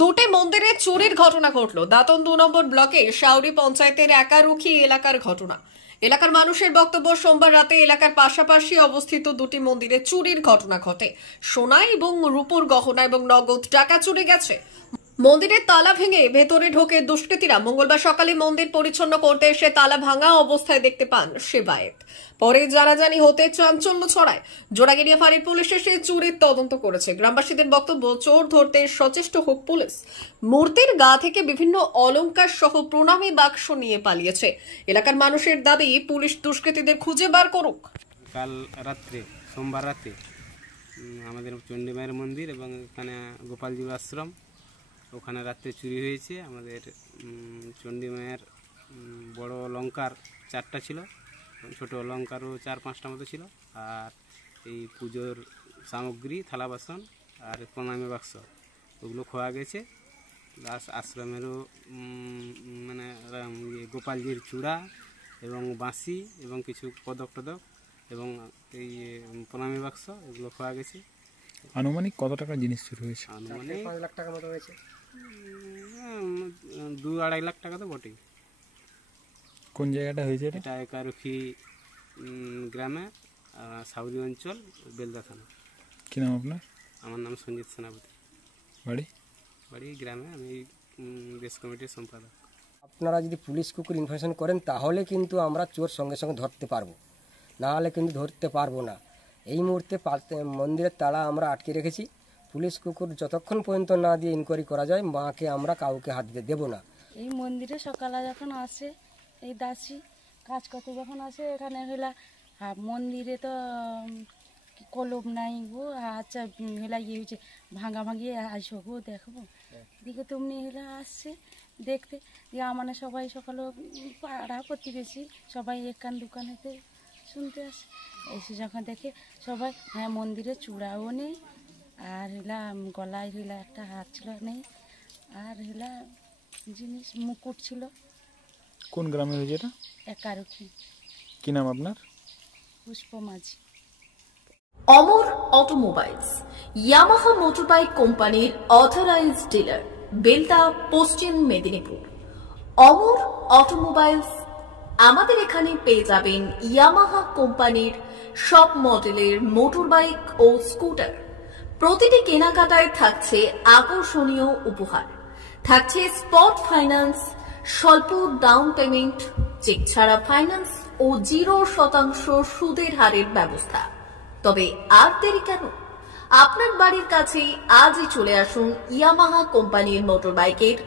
দুটি মন্দিরে চুরির ঘটনা ঘটল দাঁতন ২ নম্বর ব্লকে শাউরি পঞ্চায়েতের একারুখি এলাকার ঘটনা। এলাকার মানুষের বক্তব্য, সোমবার রাতে এলাকার পাশাপাশি অবস্থিত দুটি মন্দিরে চুরির ঘটনা ঘটে। সোনা এবং রূপোর গহনা এবং নগদ টাকা চুরি গেছে। মন্দিরের তালা ভেঙে ভেতরে ঢোকে দুষ্কৃতীরা। মঙ্গলবার সকালে মন্দির পরিচ্ছন্ন করতে এসে তালা ভাঙা অবস্থায় দেখতে পান সেবায়েত। পরে জানাজানি হতে চাঞ্চল্য ছড়ায়। জোড়াগিরিয়া ফাঁড়ির পুলিশ এসে চুরির তদন্ত করেছে। গ্রামবাসীদের বক্তব্য, চোর ধরতে সচেষ্ট হোক পুলিশ। মূর্তির গা থেকে বিভিন্ন অলংকার সহ প্রণামী বাক্স নিয়ে পালিয়েছে। এলাকার মানুষের দাবি, পুলিশ দুষ্কৃতীদের খুঁজে বার করুক। কাল রাত্রে, সোমবার রাতে আমাদের চণ্ডী মায়ের মন্দির এবং এখানে গোপালজির আশ্রম, ওখানে রাত্রে চুরি হয়েছে। আমাদের চণ্ডী মায়ের বড় অলংকার 4টা ছিল, ছোট অলংকারও 4-5টা মতো ছিল, আর এই পুজোর সামগ্রী, থালা বাসন আর প্রণামী বাক্স ওগুলো খোয়া গেছে। প্লাস আশ্রমেরও মানে গোপালজির চূড়া এবং বাঁশি এবং কিছু পদক টদক এবং এই প্রণামী বাক্স এগুলো খোয়া গেছে। আনুমানিক কত টাকার জিনিস চুরি হয়েছে? আনুমানিক 5 লাখ টাকা মতো হয়েছে। 2-2.5 লাখ টাকা তো বটেই। কোন জায়গাটা হয়েছে এটা? এটা একারুখি গ্রামে, শাউরি অঞ্চল, বেলদা থানা। কি নাম আপনার? আমার নাম সঞ্জিত সেনাপতি। বাড়ি? বাড়ি গ্রামে, আমি দেশ কমিটির সম্পাদক। আপনারা যদি পুলিশ কুকুর ইনফরমেশন করেন তাহলে কিন্তু আমরা চোর সঙ্গে সঙ্গে ধরতে পারবো, না হলে কিন্তু ধরতে পারবো না। এই মুহূর্তে মন্দিরের তালা আমরা আটকে রেখেছি। পুলিশ কুকুর যতক্ষণ পর্যন্ত না দিয়ে ইনকোয়ারি করা যায়, মাকে আমরা কাউকে হাত দিতে দেবো না। এই মন্দিরে সকালে যখন আসে, এই দাসী কাজ করতে যখন আসে, এখানে হইলা মন্দিরে তো কলম নাই গো, আচ্ছা হেলা ইয়ে হয়েছে ভাঙা ভাঙিয়ে আসো গো দেখবো, দিকে তুমি হেলা আসছে দেখতে। দিয়ে মানে সবাই সকালে পাড়া প্রতিবেশী সবাই একান দোকানেতে শুনতে আসে। এসে যখন দেখে সবাই, হ্যাঁ মন্দিরে চূড়াও নেই, আর হেলা গলায় হেলা একটা হাত ছিল নেই, আর হেলা জিনিস মুকুট ছিল। কোন গ্রামে হয়েছে এটা? একারুখি। কি নাম আপনার? পুষ্প মাঝি। অমর অটোমোবাইলস, ইয়ামাহা মোটরবাইক কোম্পানির অথরাইজড ডিলার, বেলদা, পশ্চিম মেদিনীপুর। অমর অটোমোবাইলস, আমাদের এখানে পেয়ে যাবেন ইয়ামাহা কোম্পানির সব মডেলের মোটরবাইক ও স্কুটার। প্রতিটি কেনাকাটায় থাকছে আকর্ষণীয় উপহার, থাকছে স্পট ফাইন্যান্স, স্বল্প ডাউন পেমেন্ট, চেক ছাড়া ফাইন্যান্স ও 0% সুদের হারের ব্যবস্থা। তবে আর দেরি কেন? আপনার বাড়ির কাছেই আজই চলে আসুন ইয়ামাহা কোম্পানির মোটরবাইকের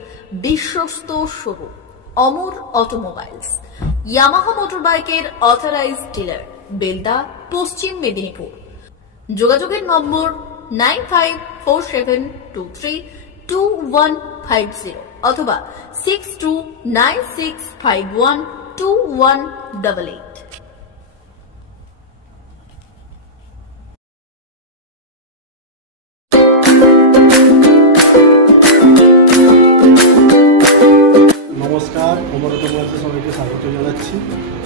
বিশ্বস্ত শোরুম অমর অটোমোবাইলস, ইয়ামাহা মোটরবাইকের অথরাইজড ডিলার, বেলদা, পশ্চিম মেদিনীপুর। যোগাযোগের নম্বর 9547232150 অথবা 6296512188। নমস্কার, অমর অটোমোবাইলসে সবাইকে স্বাগত জানাচ্ছি।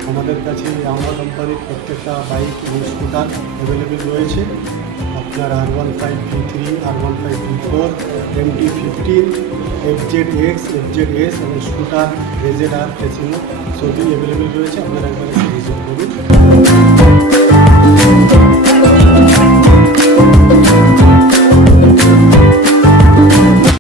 আমাদের কাছে ইয়ামাহা কোম্পানির প্রত্যেকটা বাইক এবং স্কুটার অ্যাভেলেবেল রয়েছে। আপনার R15V3, R15V4, MT15, FZX, FZS এবং স্কুটার RZR, ফেসিনো সবই অ্যাভেলেবেল রয়েছে। আপনারা একবার এসে ভিজিট করুন।